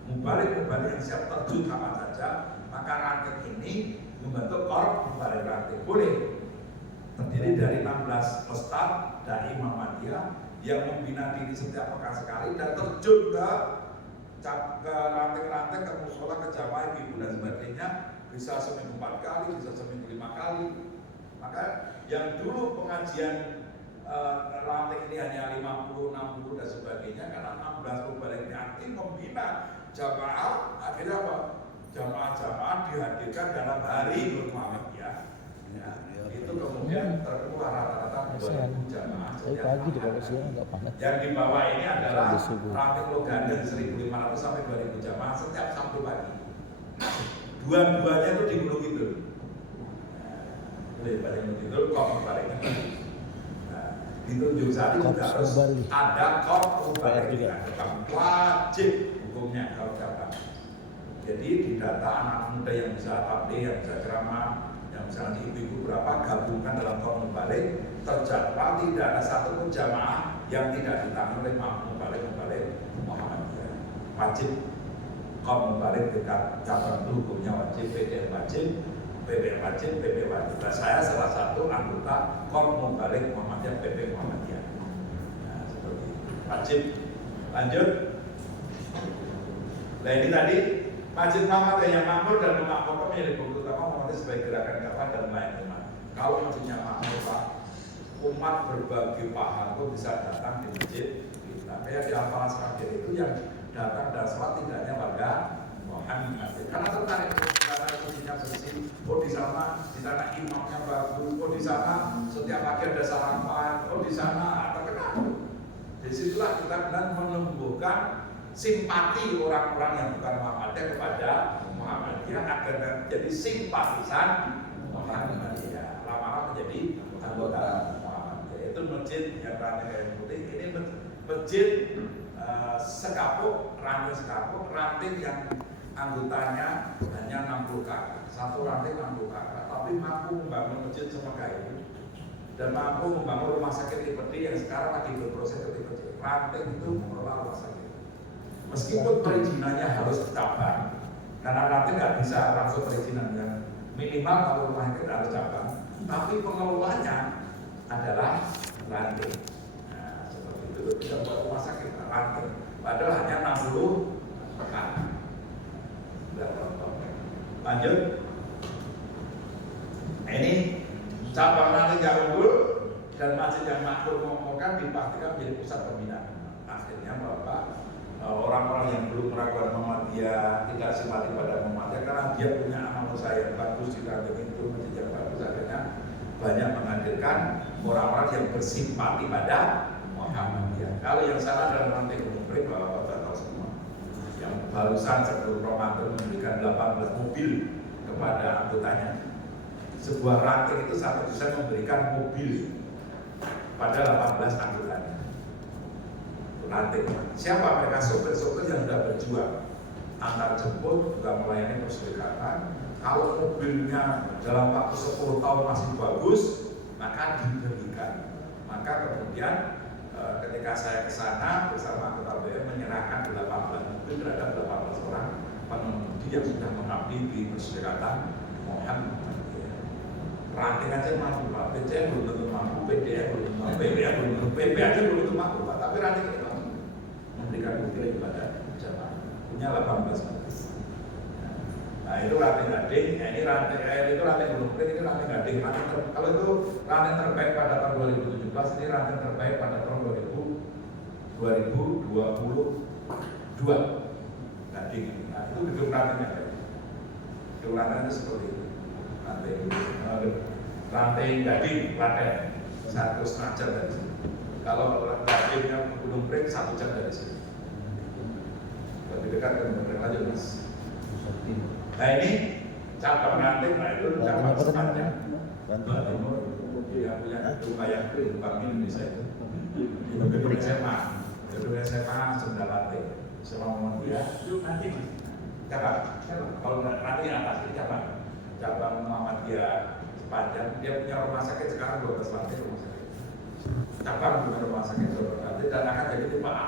mubalik-mubalik yang siap terjun kapan saja, maka ranting ini membentuk Korp Mubalik ranting. Boleh. Terdiri dari 16 ustadz dai Muhammadiyah yang membina diri setiap pekan sekali dan terjun ke ranting-ranting, ke musola, ke jamaah ibu dan sebagainya, bisa seminggu 4 kali, bisa seminggu 5 kali. Maka yang dulu pengajian ranting ini hanya 50, 60 dan sebagainya, karena 16 mubalik ini aktif membina jamaah, akhirnya apa? Jamaah-jamaah dihadirkan dalam hari Nur Muhammadiyah. Ya, itu kemudian terkeluar rata-rata 2000 jamaah. Pagi di kalau siang nggak panas. Yang di bawah ini adalah ranting logan dari 1.500 sampai 2.000 jamaah setiap Sabtu pagi. Dua-duanya itu di Gunung Kidul. Pada Gunung Kidul, Korp Mubalik. Nah, di Tunjung Sari juga harus ada Korp Mubalik. Wajib hukumnya kalau dapat. Jadi didata anak muda yang bisa tabligh, yang bisa ceramah, yang misalnya ibu-ibu berapa gabungkan dalam Korp Mubalik, terjadwal tidak ada satupun jamaah yang tidak ditanggung oleh Mubalik Muhammadiyah. Wajib Korp Mubalik dekat cabang itu hukumnya wajib, PDM wajib, PP wajib, PP wajib. Nah, saya salah satu anggota Korp Mubalik Muhammadiyah, PP Muhammadiyah. Nah, seperti itu. Wajib. Lanjut. Nah ini tadi Masjid Muhammadiyah yang makmur dan memakmurkan menjadi bukti utama Muhammadiyah sebagai gerakan dakwah dan melayani umat. Kalau masjidnya makmur, Pak, umat berbagai paham itu bisa datang di masjid kita. Kayak di Al-Falah Seragen itu yang datang dan sholat tidak hanya warga Muhammadiyah, karena tertarik karena masjidnya bersih. Oh di sana imamnya bagus. Oh di sana setiap pagi ada sarapan. Oh di sana terkenal. Disitulah kita benar menumbuhkan simpati orang-orang yang bukan Muhammadiyah kepada Muhammadiyah agar menjadi simpatisan Muhammadiyah, lama-lama menjadi anggota Muhammadiyah. Itu masjid yang ranting kayu putih. Ini masjid sekapuk, ranting yang anggotanya hanya 60 kakak, satu ranting 60 kakak, tapi mampu membangun masjid semua kayu dan mampu membangun rumah sakit Lipedi yang sekarang lagi berproses ke Lipedi. Ranting itu mengelola rumah sakit. Meskipun perizinannya harus cabang, karena nanti nggak bisa langsung perizinan yang minimal kalau rumah sakit harus cabang, tapi pengelolanya adalah ranting. Nah, seperti itu tidak buat rumah sakit ranting, padahal hanya 60 pekan. Lanjut, ini cabang ranting yang unggul dan masjid yang makmur mengumpulkan dipastikan menjadi pusat pembinaan. Akhirnya Bapak, orang-orang yang belum meragukan Muhammadiyah, tidak simpati pada Muhammadiyah karena dia punya amal usaha yang bagus di ranting itu, masjid yang bagus, akhirnya banyak menghadirkan orang-orang yang bersimpati pada Muhammadiyah. Kalau yang salah dalam ranting Gunung Pring, Bapak tahu semua. Yang barusan sebelum Ramadan memberikan 18 mobil kepada anggotanya. Sebuah ranting itu satu bisa memberikan mobil pada 18 anggotanya. Nanti siapa mereka? Sopir-sopir yang sudah berjuang antar jemput juga melayani perserikatan. Kalau mobilnya dalam waktu 10 tahun masih bagus, maka diberikan. Maka kemudian ketika saya ke sana bersama anggota BM menyerahkan 18 mobil terhadap 18 orang pengemudi yang sudah mengabdi di perserikatan Muhammadiyah. Ranting aja mampu, Pak. PCM belum tentu mampu, PDM belum mampu, PPA belum tentu, PP aja belum tentu mampu, Pak. Tapi ranting ini memberikan bukti kepada jamaah punya 18 mobil. Nah itu ranting gading, ini ranting itu ranting Gunung Pring, ini ranting gading. Kalau itu ranting terbaik pada tahun 2017, ini ranting terbaik pada tahun 2022 gading. Nah itu gedung rantingnya, gedung ranting itu seperti itu. Ranting Ranting Gading, Klaten 1,5 jam dari sini. Kalau rantingnya Gunung Pring 1 jam dari sini. Lebih dekat ke Gunung Pring aja mas. Nah ini cabang ranting, nah itu cabang sepanjang. Jawa Timur yang punya gedung kayak Bank Indonesia itu gedung SMA Sunda Lantai sama Muhammadiyah itu nanti cabang kalau nanti yang atas itu cabang Muhammadiyah sepanjang dia punya rumah sakit sekarang 12 lantai rumah sakit cabang punya rumah sakit 12 lantai dan akan jadi tipe A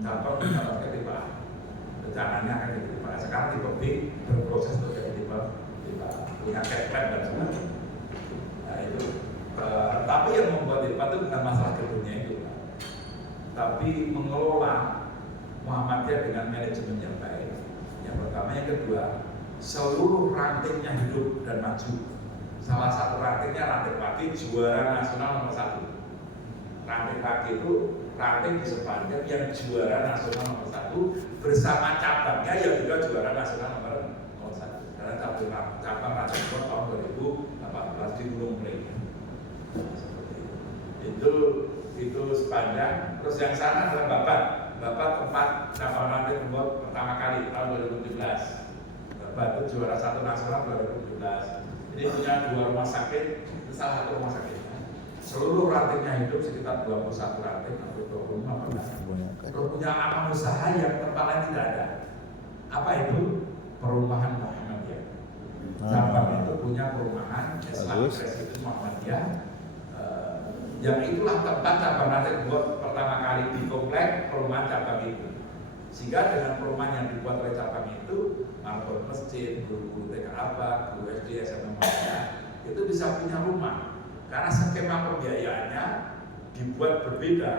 cabang punya rumah sakit tipe A rencananya akan jadi tipe A sekarang tipe B berproses untuk jadi tipe A punya keplet dan sebagainya. Nah itu tapi yang membuat tipe itu bukan masalah gedungnya itu tapi mengelola Muhammadiyah dengan manajemen yang baik. Yang pertama, yang kedua, seluruh rantingnya hidup dan maju. Salah satu rantingnya ranting pagi juara nasional nomor 1. Ranting pagi itu ranting di sepanjang yang juara nasional nomor 1 bersama cabangnya yang juga juara nasional nomor 1. Karena cabang ranting tahun 2018 di Gunung Pring. Itu sepanjang. Terus yang sana adalah Bapak tempat cabang ranting membuat pertama kali tahun 2017. Bapak itu juara 1 nasional 2017. Ini punya 2 rumah sakit, itu salah satu rumah sakit. Seluruh rantingnya hidup sekitar 21 ranting atau 25 apa. Terus punya amal usaha yang tempat lain tidak ada. Apa itu? Perumahan Muhammadiyah. Cabang itu punya perumahan Islam Presiden Muhammadiyah. Yang itulah tempat cabang ranting buat pertama kali di komplek perumahan cabang itu. Sehingga dengan perumahan yang dibuat oleh cabang itu, maupun masjid, guru-guru TK Abad, guru SD, SMA Muhammadiyah, itu bisa punya rumah. Karena skema pembiayaannya dibuat berbeda,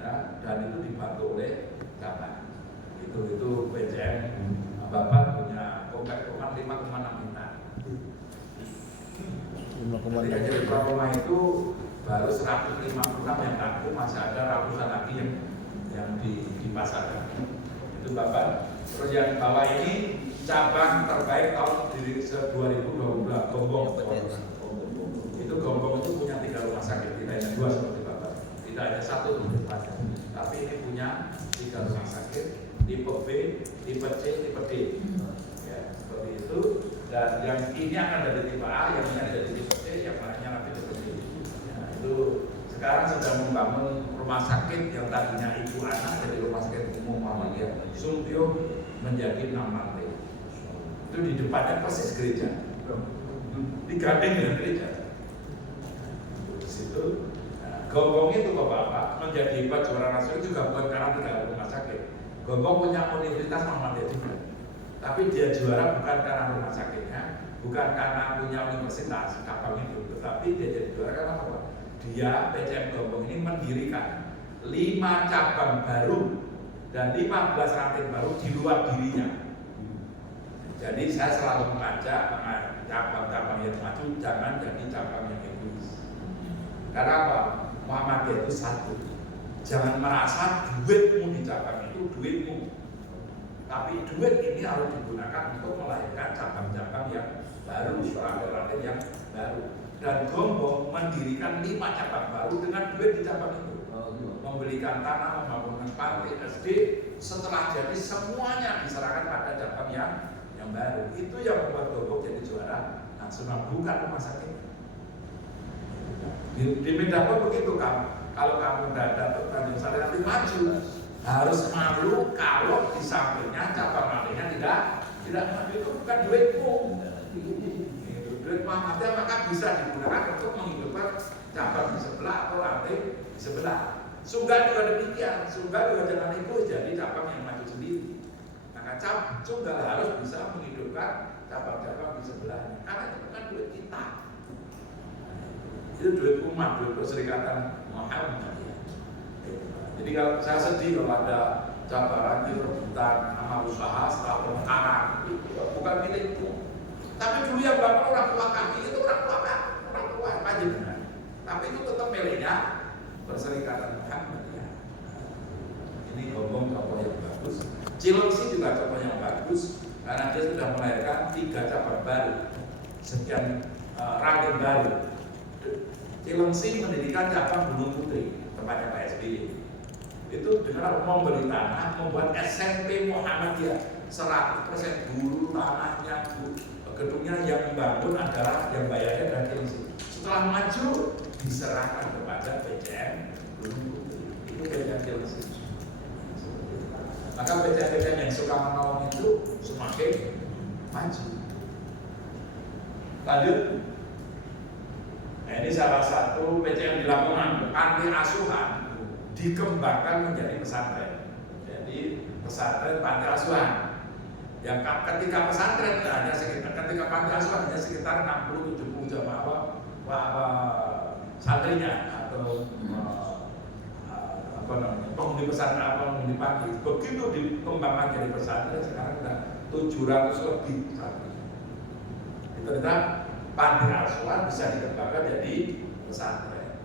ya, dan itu dibantu oleh cabang. Itu PJM Bapak punya komplek perumahan 5,6 hektar. Jadi rumah itu baru 156 yang laku, masih ada ratusan lagi yang dipasarkan. Itu Bapak. Terus yang bawah ini cabang terbaik tahun 2022 Gombong. Itu Gombong itu punya 3 rumah sakit, tidak hanya 2 seperti Bapak, tidak hanya 1 tapi ini punya 3 rumah sakit, tipe B, tipe C, tipe D. Ya, seperti itu. Dan yang ini akan dari tipe A, yang ini ada di tipe C, yang lainnya nanti tipe D. Itu sekarang sedang membangun rumah sakit yang tadinya ibu anak jadi rumah sakit umum Muhammadiyah Sumpio menjadi 6 lantai. Itu di depannya persis gereja, digandeng dengan gereja. Di situ Gombong itu Bapak menjadi hebat juara nasional juga bukan karena tidak ada rumah sakit. Gombong punya universitas Muhammadiyah juga, tapi dia juara bukan karena rumah sakitnya, bukan karena punya universitas cabang itu, tetapi dia jadi juara karena apa? Dia PCM Gombong ini mendirikan 5 cabang baru dan 15 ranting baru di luar dirinya. Jadi saya selalu mengajak cabang-cabang yang maju jangan jadi cabang yang egois. Karena apa? Muhammadiyah itu satu. Jangan merasa duitmu di cabang itu duitmu. Tapi duit ini harus digunakan untuk melahirkan cabang-cabang yang baru, ranting-ranting yang baru. Dan Gombong mendirikan 5 cabang baru dengan duit di cabang itu. Membelikan tanah, membangun panti, SD, setelah jadi semuanya diserahkan pada cabang yang baru. Itu yang membuat Gombong jadi juara nasional, bukan rumah sakit. Di Medan pun begitu kalau kamu udah dapat Tanjung Sari nanti maju, harus malu kalau di sampingnya cabang lainnya tidak maju. Itu bukan duitmu. Duit Muhammadiyah maka bisa digunakan untuk menghidupkan cabang di sebelah atau ranting di sebelah. Sunggal juga demikian, Sunggal juga jangan egois jadi cabang yang maju sendiri. Maka Sunggal harus bisa menghidupkan cabang-cabang di sebelahnya, karena itu bukan duit kita. Itu duit umat, duit Perserikatan Muhammadiyah. Jadi kalau saya sedih kalau ada jabaran di rebutan amal usaha setelah pemekaran, itu bukan milikku. Tapi dulu yang bangun orang tua kami itu orang tua panjenengan. Tapi itu tetap miliknya Perserikatan Muhammadiyah. Ini Gombong contoh yang bagus. Cilengsi juga contoh yang bagus karena dia sudah melahirkan 3 cabang baru. Sekian ranking baru. Cilengsi mendirikan cabang Gunung Putri, tempatnya Pak SBY. Itu dengan membeli tanah, membuat SMP Muhammadiyah 100% dulu tanahnya, gedungnya yang bangun adalah yang bayarnya dari Cilengsi. Setelah maju diserahkan kepada PCM Gunung Putri. Itu PCM Cilengsi. Maka PCM yang suka menolong itu semakin maju. Lanjut. Nah, ini salah satu PCM di Lamongan, panti asuhan dikembangkan menjadi pesantren. Jadi pesantren panti asuhan. Yang ketika pesantren hanya sekitar, ketika panti asuhan hanya sekitar 60-70 jamaah santrinya atau penghuni pesantren, penghuni panti. Begitu dikembangkan jadi pesantren, sekarang sudah 700 lebih santri. Ternyata panti asuhan bisa dikembangkan jadi pesantren.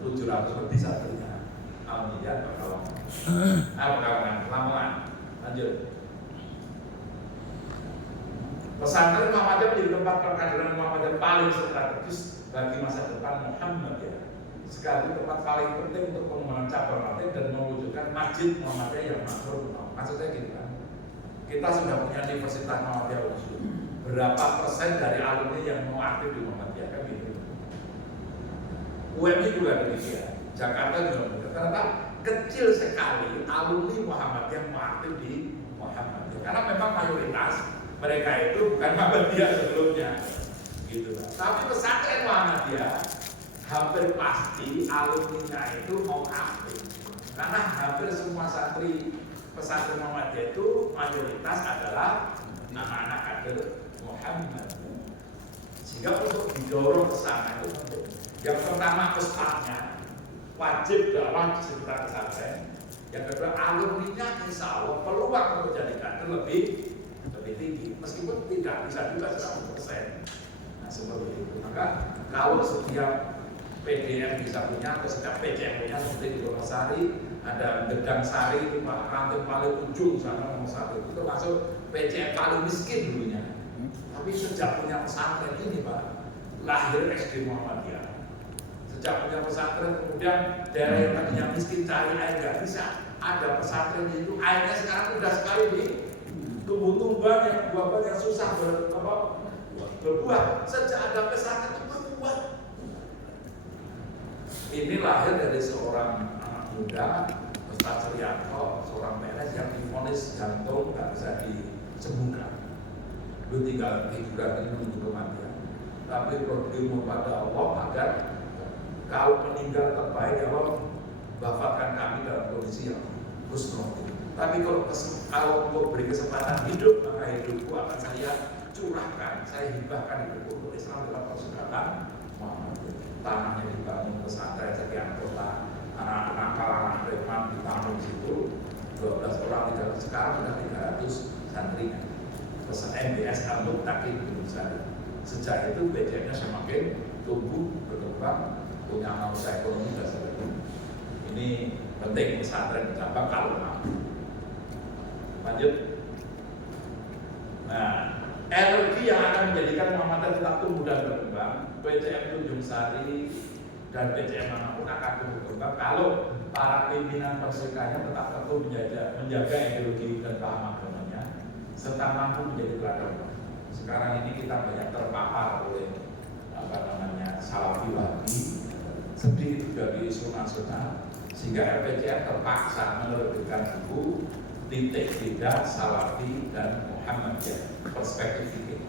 700 lebih santrinya. Alhamdulillah Pekalongan, Lamongan. Lanjut. Pesantren Muhammadiyah menjadi tempat perkaderan Muhammadiyah paling strategis bagi masa depan Muhammadiyah. Sekali tempat paling penting untuk pengembangan cabang Muhammadiyah dan mewujudkan masjid Muhammadiyah yang makmur. Maksudnya gitu kan? Kita sudah punya Universitas Muhammadiyah Unsur. Berapa persen dari alumni yang mau aktif di Muhammadiyah kan gitu? UMI juga demikian. Jakarta juga begitu. Ternyata kecil sekali alumni Muhammadiyah mau aktif di Muhammadiyah. Karena memang mayoritas mereka itu bukan Muhammadiyah sebelumnya, gitu. Tapi pesantren Muhammadiyah hampir pasti alumninya itu mau aktif. Karena hampir semua santri pesantren Muhammadiyah itu mayoritas adalah anak-anak kader Muhammad. Sehingga untuk didorong ke sana itu penting. Yang pertama ustadznya wajib dalam sekitar pesantren. Yang kedua alumninya insya Allah peluang untuk jadi kader lebih tinggi, meskipun tidak bisa juga 100%. Nah seperti itu. Maka kalau setiap PDM bisa punya, atau setiap PCM punya, seperti di Wonosari ada Gedang Sari itu ranting paling ujung sana nomor 1 itu termasuk PCM paling miskin dulunya. Tapi sejak punya pesantren ini Pak, lahir SD Muhammadiyah. Sejak punya pesantren, kemudian daerah yang tadinya miskin cari air nggak bisa, ada pesantren itu airnya sekarang udah sekali di tumbuh-tumbuhan yang buah-buahan yang susah berbuah. Sejak ada pesantren itu berbuah. Ini lahir dari seorang anak muda, Ustaz Suryanto, seorang PNS yang divonis jantung nggak bisa disembuhkan. Itu tinggal hiburan ini menunggu kematian. Tapi berdoa pada Allah agar kalau meninggal terbaik Allah wafatkan kami dalam kondisi yang husnul. Tapi kalau mau beri kesempatan hidup, maka hidupku akan saya curahkan, saya hibahkan hidupku untuk Islam dalam persaudaraan Muhammadiyah. Tanahnya dibangun pesantren sekian kota, anak-anak kalangan preman dibangun situ, 12 orang tidak, sekarang sudah 300 santrinya. Pesan MBS Al-Mut Takin Indonesia. Sejak itu BCM-nya semakin tumbuh, berkembang, punya analisa ekonomi dan sebagainya. Ini penting pesantren cabang kalau mampu. Lanjut. Nah, energi yang akan menjadikan Muhammadiyah tetap tumbuh dan berkembang, PCM Tunjung Sari dan PCM manapun akan tumbuh berkembang kalau para pimpinan persekanya tetap teguh menjaga ideologi dan paham agamanya serta mampu menjadi teladan. Sekarang ini kita banyak terpapar oleh Salafi Wahabi, sedih juga di isu nasional, sehingga LPCM terpaksa menerbitkan buku Titik Beda Salafi dan Muhammadiyah Perspektif Fikih.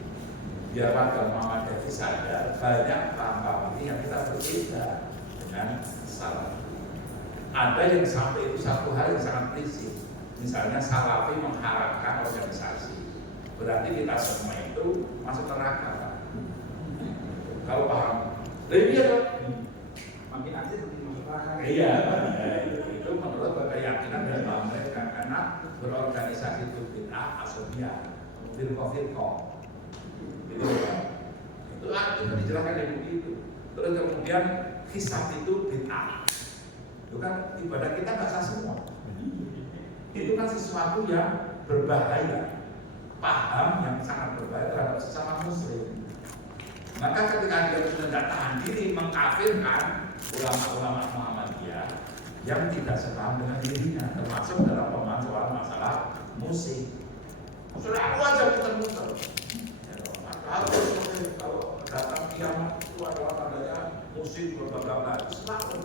Biar warga Muhammadiyah sadar banyak paham-paham ini yang kita berbeda dengan Salafi. Ada yang sampai itu satu hal yang sangat prinsip. Misalnya Salafi mengharapkan organisasi, berarti kita semua itu masuk neraka. Kalau paham, lebih ya makin aktif makin masuk neraka. Iya, itu menurut keyakinan dan paham mereka karena berorganisasi itu bid'ah, asobiyah, firqah. Itu dijelaskan di buku itu. Terus kemudian hisab itu bid'ah. Itu kan ibadah kita nggak sah semua. Itu kan sesuatu yang berbahaya, paham yang sangat berbahaya terhadap sesama muslim. Maka ketika dia sudah tidak tahan diri mengkafirkan ulama-ulama Muhammadiyah yang tidak sepaham dengan dirinya, termasuk dalam pemahaman soal masalah musik. Sudah aku aja muter-muter. Kalau datang kiamat itu adalah tandanya musik berbeda-beda. Selalu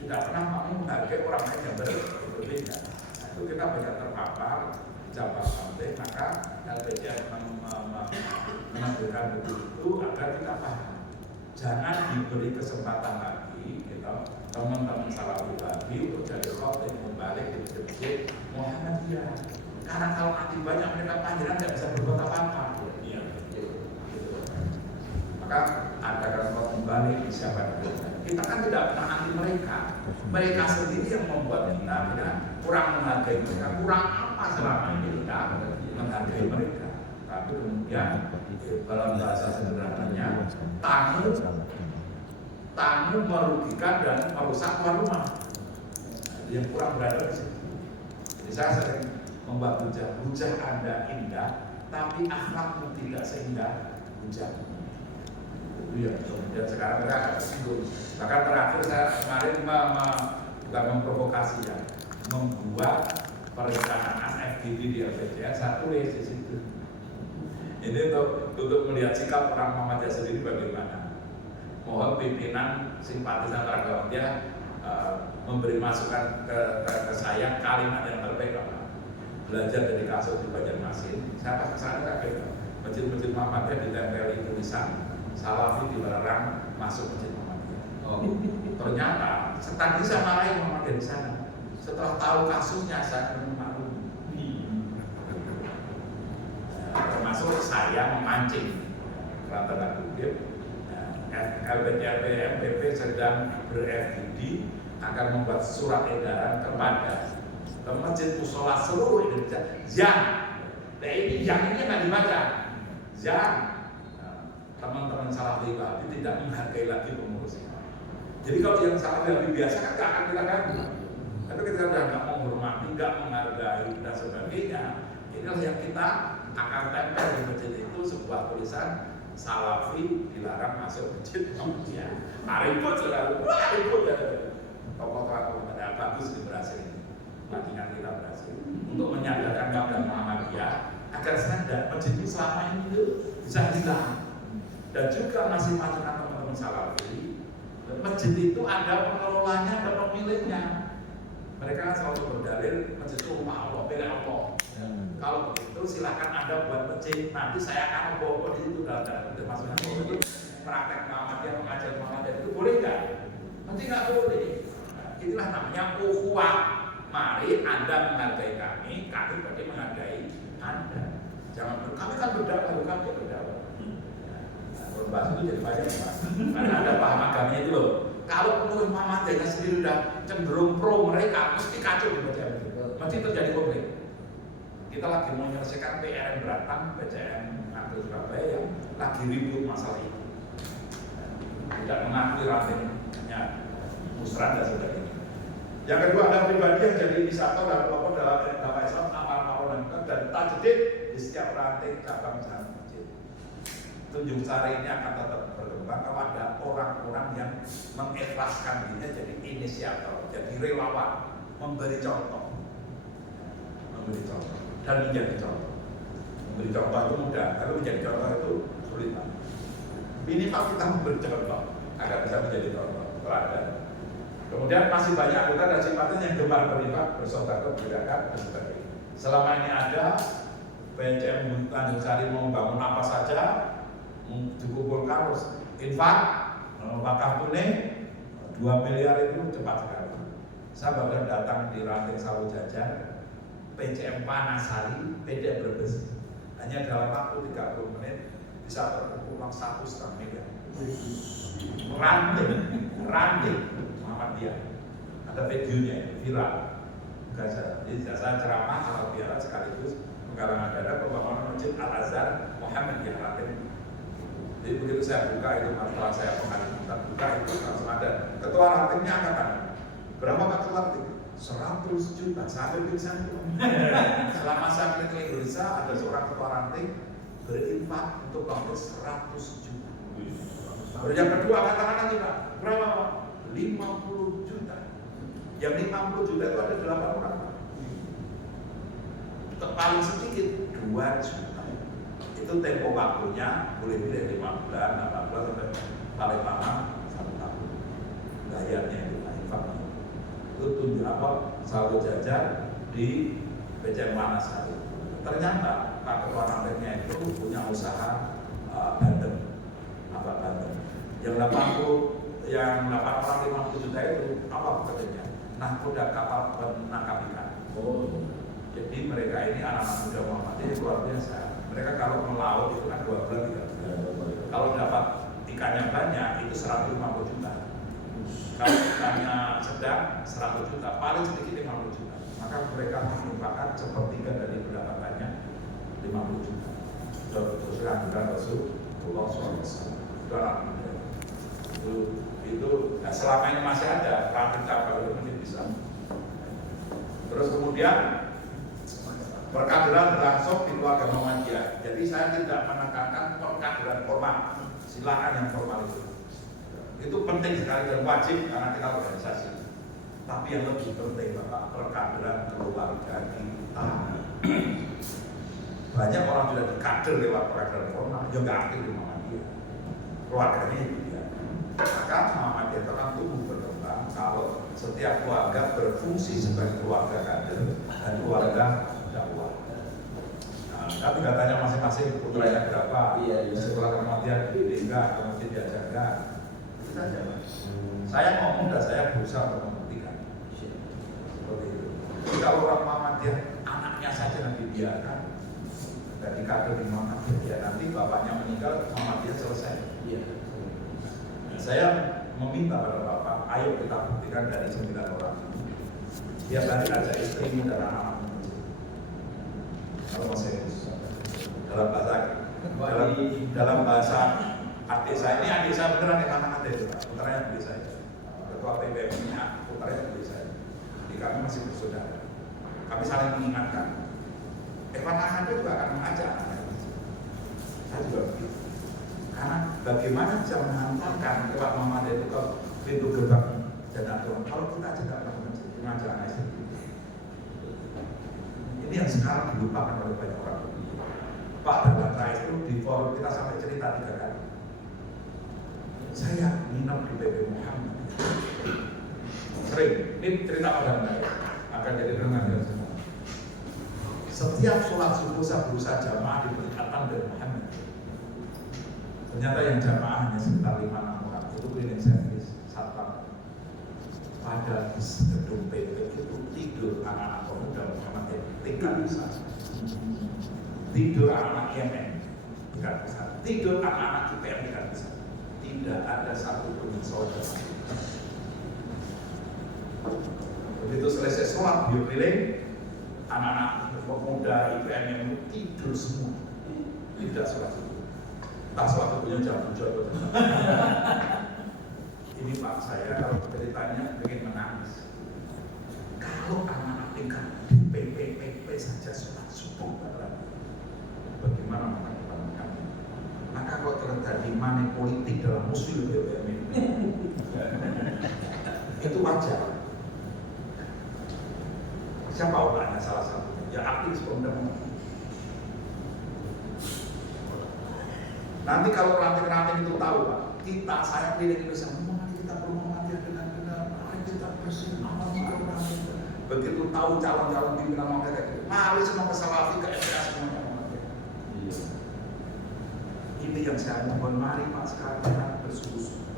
tidak pernah mau menghargai orang lain yang berbeda. Itu kita banyak terpapar cabang sampai, maka LPDM menampilkan buku itu agar kita paham. Jangan diberi kesempatan lagi teman-teman Salafi lagi untuk jadi khotib kembali di masjid Muhammadiyah. Karena kalau nanti banyak mereka panggilan tidak bisa berbuat apa-apa. Maka adakan khotib kembali di siapa itu. Kita kan tidak pernah anti mereka. Mereka sendiri yang membuat kita kurang menghargai mereka. Kurang apa selama ini kita menghargai mereka. Tapi kemudian dalam bahasa sederhananya tamu merugikan dan merusak tuan rumah. Yang kurang berada di situ. Jadi saya sering membuat hujah Anda indah, tapi akhlakmu tidak seindah hujah. Ya, kemudian sekarang mereka agak tersinggung. Bahkan terakhir saya kemarin bukan memprovokasi ya, membuat perencanaan FGD di LPDN, saya tulis di situ. Ini untuk melihat sikap orang Muhammadiyah sendiri bagaimana. Mohon pimpinan simpatisan agama dia memberi masukan ke saya kalimat yang terbaik. Belajar dari kasus di Banjarmasin, saya pas kesana kaget. Masjid-masjid Muhammadiyah ditempeli tulisan Salafi dilarang masuk masjid Muhammadiyah. Ternyata tadi saya marahin Muhammadiyah di sana. Setelah tahu kasusnya saya memaklumi. Termasuk saya memancing tanda kutip. LPDM sedang ber-FGD akan membuat surat edaran kepada masjid musola seluruh Indonesia. Ini nggak dibaca. Teman-teman Salafi tidak menghargai lagi pengurusnya. Jadi kalau yang Salafi biasa kan nggak akan kita ganggu. Tapi kita sudah nggak menghormati, nggak menghargai dan sebagainya. Inilah yang kita akan tempel di masjid itu sebuah tulisan Salafi dilarang masuk masjid Muhammadiyah. Ribut selalu, ribut ya. Tokoh-tokoh ada bagus di berhasil ini. Latihan kita berhasil untuk menyadarkan kaum Muhammadiyah agar sadar masjid itu selama ini itu bisa hilang. Dan juga masih masukan teman-teman Salafi, masjid itu ada pengelolanya, ada pemiliknya. Mereka selalu berdalil masjid itu rumah Allah, milik Allah. Kalau begitu silakan Anda buat masjid. Nanti saya akan bawa di situ dalam termasuknya itu praktek Muhammadiyah, mengajar Muhammadiyah itu boleh nggak? Nanti nggak boleh. Inilah namanya ukhuwah. Mari Anda menghargai kami berarti menghargai Anda. Jangan kami kan berdakwah, kami berdakwah. Bahas itu jadi banyak Pak. Karena ada paham agamanya itu loh. Kalau pengurus Muhammadiyah sendiri sudah cenderung pro mereka, mesti kacau di masjid. Mesti terjadi konflik. Kita lagi mau menyelesaikan PRN Beratang, PCM Angkut Surabaya yang lagi ribut masalah itu. Tidak mengakui rantingnya musrah dan sebagainya. Yang kedua, ada pribadi yang jadi inisiator dan pelopor dalam agama Islam, amal ma'ruf nahi munkar dan tajdid di setiap ranting cabang masjid. Tunjung Sari ini akan tetap berkembang kalau ada orang-orang yang mengikhlaskan dirinya jadi inisiator, jadi relawan, memberi contoh dan menjadi contoh. Memberi contoh itu mudah, tapi menjadi contoh itu sulit. Minimal kita memberi contoh agar bisa menjadi contoh teladan. Kemudian masih banyak anggota dan simpatisan yang gemar berinfak, bersedekah, berzakat dan sebagainya. Selama ini ada PCM Tanjung Sari mau membangun apa saja, dikumpulkan harus infak, wakaf tunai 2 miliar itu cepat sekali. Saya baru datang di ranting Sawu Jajar, PCM Panasari, PD Brebes, hanya dalam waktu 30 menit bisa terkumpul uang 1,5 miliar. Ranting Muhammadiyah, ada videonya viral. Jadi saya ceramah halal bihalal sekaligus penggalangan dana pembangunan Masjid Al Azhar Muhammadiyah ranting. Jadi begitu saya buka itu masalah saya pengadilan buka itu langsung ada ketua rantingnya angkatan. Berapa Pak ketua ranting? 100 juta sampai pingsan itu. Selama saya keliling Indonesia ada seorang ketua ranting berinfak untuk kongres 100 juta. Baru yang kedua katakan nanti Pak, berapa Pak? 50 juta. Yang 50 juta itu ada 8 orang. Paling sedikit 2 juta. Itu tempo waktunya boleh pilih 5 bulan, 8 bulan sampai paling lama 1 tahun. Bayarnya itu infaknya. Itu tunjuk apa? Saldo jajar di PCM Wanasari. Ternyata Pak Ketua Namreknya itu punya usaha bandeng, apa bandeng. Yang 8 orang 50 juta itu apa pekerjaannya? Nahkoda kapal penangkap ikan. Jadi mereka ini anak-anak muda Muhammadiyah luar biasa. Mereka kalau melaut itu kan 2 bulan 3 bulan. Kalau dapat ikannya banyak itu 150 juta. Kalau ikannya sedang 100 juta, paling sedikit 50 juta. Maka mereka menginfakkan sepertiga dari pendapatannya 50 juta. Terus anjuran Rasulullah SAW. Itu nah selama ini masih ada praktik cabang itu mungkin bisa. Terus kemudian perkaderan berlangsung di keluarga Muhammadiyah. Jadi saya tidak menekankan perkaderan formal, silakan yang formal itu penting sekali dan wajib karena kita organisasi. Tapi yang lebih penting Bapak, perkaderan keluarga kita. Banyak orang sudah dikader lewat perkaderan formal, yang nggak aktif di Muhammadiyah. Keluarganya itu dia. Maka Muhammadiyah itu akan tumbuh berkembang kalau setiap keluarga berfungsi sebagai keluarga kader dan keluarga dakwah. Nah, tapi katanya masing-masing putranya berapa? Setelah Muhammadiyah enggak, kemudian diajarkan. Itu saja Pak. Saya ngomong dan saya berusaha untuk membuktikan. Seperti itu. Jadi kalau orang Muhammadiyah anaknya saja nanti dibiarkan dari kader di Muhammadiyah, ya nanti bapaknya meninggal, Muhammadiyah selesai. Saya meminta pada Bapak, ayo kita buktikan dari 9 orang. Dia tadi ajak istrimu dan anak-anakmu. Kalau masih dalam bahasa adik saya, ini adik saya beneran yang anak adik itu, putranya adik saya. Ketua PBM-nya putranya adik saya. Jadi kami masih bersaudara. Kami saling mengingatkan. Evan Ahmad juga akan mengajak anak-anak. Saya juga begitu. Karena bagaimana bisa menghantarkan lewat Muhammadiyah itu ke pintu gerbang Jannatul kalau kita tidak mengajak anak istri. Ini yang sekarang dilupakan oleh banyak orang. Pak Dawatra itu di forum kita sampai cerita 3 kali. Saya minum di PP Muhammad. Sering, ini cerita pada mereka akan jadi pengajar semua. Setiap sholat subuh saya berusaha jamaah di pendekatan dari Muhammad. Ternyata yang jamaah hanya sekitar 5-6 orang. Itu cleaning service, satpam. Pada gedung PP itu tidur anak-anak pemuda Muhammadiyah tingkat besar. Tidur anak-anak Yemen tingkat besar. Tidur anak-anak IPM tingkat besar. Tidak ada satu pun yang saudara. Begitu selesai sholat, dia pilih anak-anak pemuda IPM yang tidur semua. Tidak sholat subuh. Tak suatu punya jam 7 ini Pak saya kalau ceritanya ingin menangis. Kalau anak-anak tingkat di PP saja sholat subuh, bagaimana mengatakan kami? Maka kalau terjadi money politik dalam musuh BUMN itu wajar. Siapa orangnya salah satunya? Ya aktivis pemuda. Nanti kalau ranting-ranting itu tahu Pak, saya pilih Indonesia, mari kita Muhammadiyah dengan benar, mari kita bersih, begitu tahu calon-calon pimpinan Muhammadiyah itu, mari semua ke Salafi, ke FPA semuanya Muhammadiyah. Ini yang saya mohon, mari Pak sekarang kita bersungguh-sungguh.